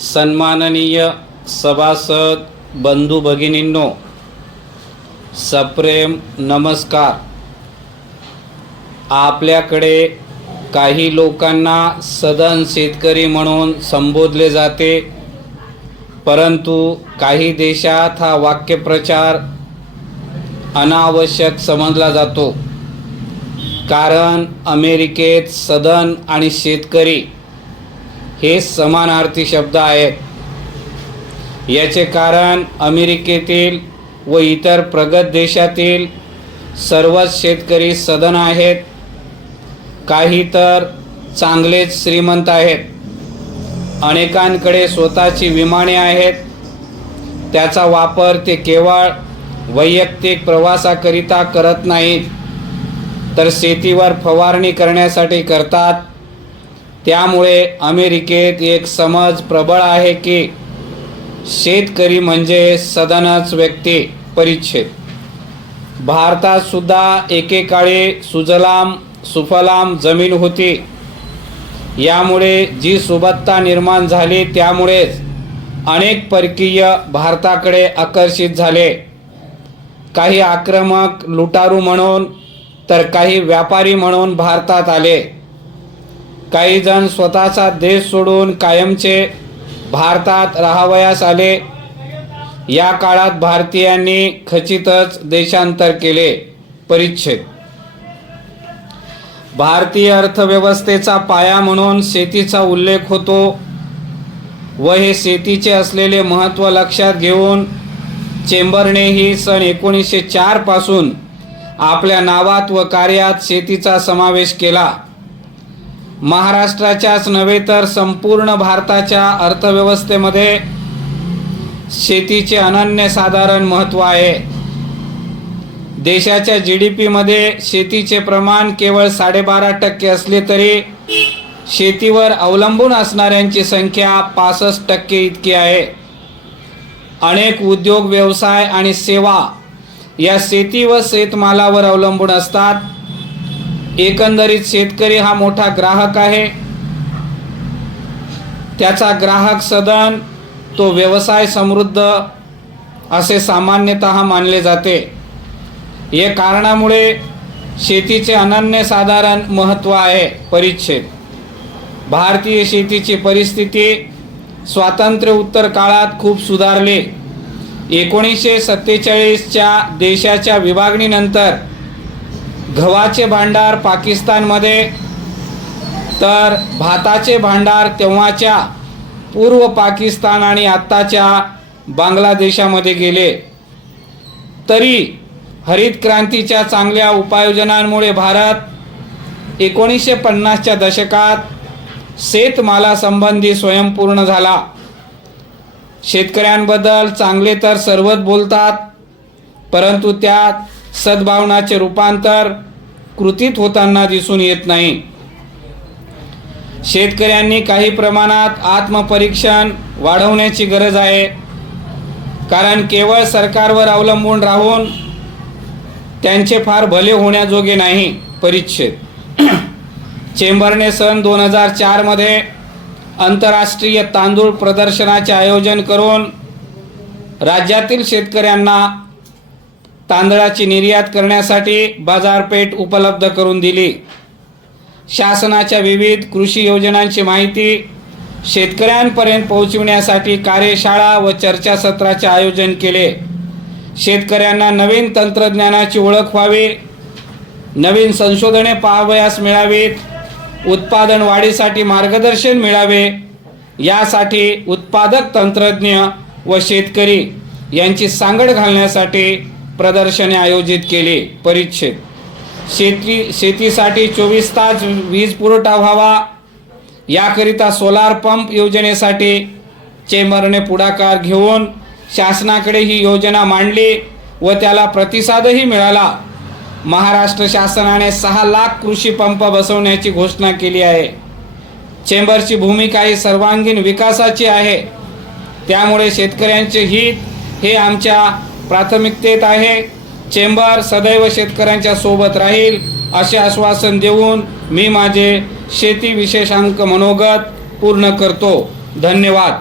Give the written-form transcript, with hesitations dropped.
सन्माननीय सभासद बंधू भगिनींनो, सप्रेम नमस्कार. आपल्याकडे काही लोकांना सदन शेतकरी म्हणून संबोधले जाते, परंतु काही देशात हा वाक्यप्रचार अनावश्यक समजला जातो. कारण अमेरिकेत सदन आणि शेतकरी हे समानार्थी शब्द आहेत. याचे कारण अमेरिकेतील व इतर प्रगत देशातील सर्वच शेतकरी सदन आहेत. काही तर चांगलेच श्रीमंत आहेत. अनेकांकडे स्वतःची विमाने आहेत. त्याचा वापर ते केवळ वैयक्तिक प्रवासाकरिता करत नाहीत, तर शेतीवर फवारणी करण्यासाठी करतात. त्यामुळे अमेरिकेत एक समज प्रबळ आहे की शेतकरी म्हणजे सदनच व्यक्ती. परिच्छेद. भारतात सुद्धा एकेकाळी सुजलाम सुफलाम जमीन होती. यामुळे जी सुबत्ता निर्माण झाली, त्यामुळेच अनेक परकीय भारताकडे आकर्षित झाले. काही आक्रमक लुटारू म्हणून तर काही व्यापारी म्हणून भारतात आले. काही जण स्वतःचा देश सोडून कायमचे भारतात राहावयास आले. या काळात भारतीयांनी खचितच देशांतर केले. परिच्छेद. भारतीय अर्थव्यवस्थेचा पाया म्हणून शेतीचा उल्लेख होतो व हे शेतीचे असलेले महत्त्व लक्षात घेऊन चेंबरनेही सन 1904 पासून आपल्या नावात व कार्यात शेतीचा समावेश केला. महाराष्ट्राच्याच नव्हे तर संपूर्ण भारताच्या अर्थव्यवस्थेमध्ये शेतीचे अनन्यसाधारण महत्त्व आहे. देशाच्या GDP मध्ये शेतीचे प्रमाण केवळ 12.5% असले तरी शेतीवर अवलंबून असणाऱ्यांची संख्या 65% इतकी आहे. अनेक उद्योग, व्यवसाय आणि सेवा या शेती व शेतमालावर अवलंबून असतात. एकंदरीत शेतकरी हा मोठा ग्राहक आहे. त्याचा ग्राहक सदन, तो व्यवसाय समृद्ध असे सामान्यतः मानले जाते. या कारणामुळे शेतीचे अनन्यसाधारण महत्त्व आहे. परिच्छेद. भारतीय शेतीची परिस्थिती स्वातंत्र्योत्तर काळात खूप सुधारली. 1947च्या देशाच्या विभागणीनंतर गव्हाचे भांडार पाकिस्तानमध्ये तर भाताचे भांडार तेव्हाच्या पूर्व पाकिस्तान आणि आत्ताच्या बांगलादेशामध्ये गेले. तरी हरित क्रांतीच्या चांगल्या उपाययोजनांमुळे भारत 1950च्या दशकात शेतमालासंबंधी स्वयंपूर्ण झाला. शेतकऱ्यांबद्दल चांगले तर सर्वच बोलतात, परंतु त्यात सद्भावनाचे रूपांतर कृतीत होताना दिसून येत नाही. शेतकऱ्यांनी काही प्रमाणात आत्मपरीक्षण वाढवण्याची गरज आहे. कारण केवळ सरकारवर अवलंबून राहून त्यांचे फार भले होण्याजोगे नाही. परिच्छेद. चेंबरने सन 2004 मध्ये आंतरराष्ट्रीय तांदूळ प्रदर्शनाचे आयोजन करून राज्यातील शेतकऱ्यांना तांदळाची निर्यात करण्यासाठी बाजारपेठ उपलब्ध करून दिली. शासनाच्या विविध कृषी योजनांची माहिती शेतकऱ्यांपर्यंत पोहोचविण्यासाठी कार्यशाळा व चर्चासत्राचे आयोजन केले. शेतकऱ्यांना नवीन तंत्रज्ञानाची ओळख व्हावी, नवीन संशोधने पाहावयास मिळावीत, उत्पादन वाढीसाठी मार्गदर्शन मिळावे, यासाठी उत्पादक तंत्रज्ञ व शेतकरी यांची सांगड घालण्यासाठी प्रदर्शने आयोजित केली. परिच्छेद. शेतीसाठी 24 तास वीज पुरवठा व्हावा, याकरिता सोलार पंप योजनेसाठी चेंबरने पुढाकार घेऊन शासनाकडे ही योजना मांडली व त्याला प्रतिसादही मिळाला. महाराष्ट्र शासनाने 6 लाख कृषी पंप बसवण्याची घोषणा केली आहे. चेंबरची भूमिका ही सर्वांगीण विकासाची आहे. त्यामुळे शेतकऱ्यांचे हित हे आमच्या प्राथमिकतेत आहे. चेंबर सदैव शेतकऱ्यांच्या सोबत राहील असे आश्वासन देऊन मी माझे शेती विशेषांक मनोगत पूर्ण करतो. धन्यवाद.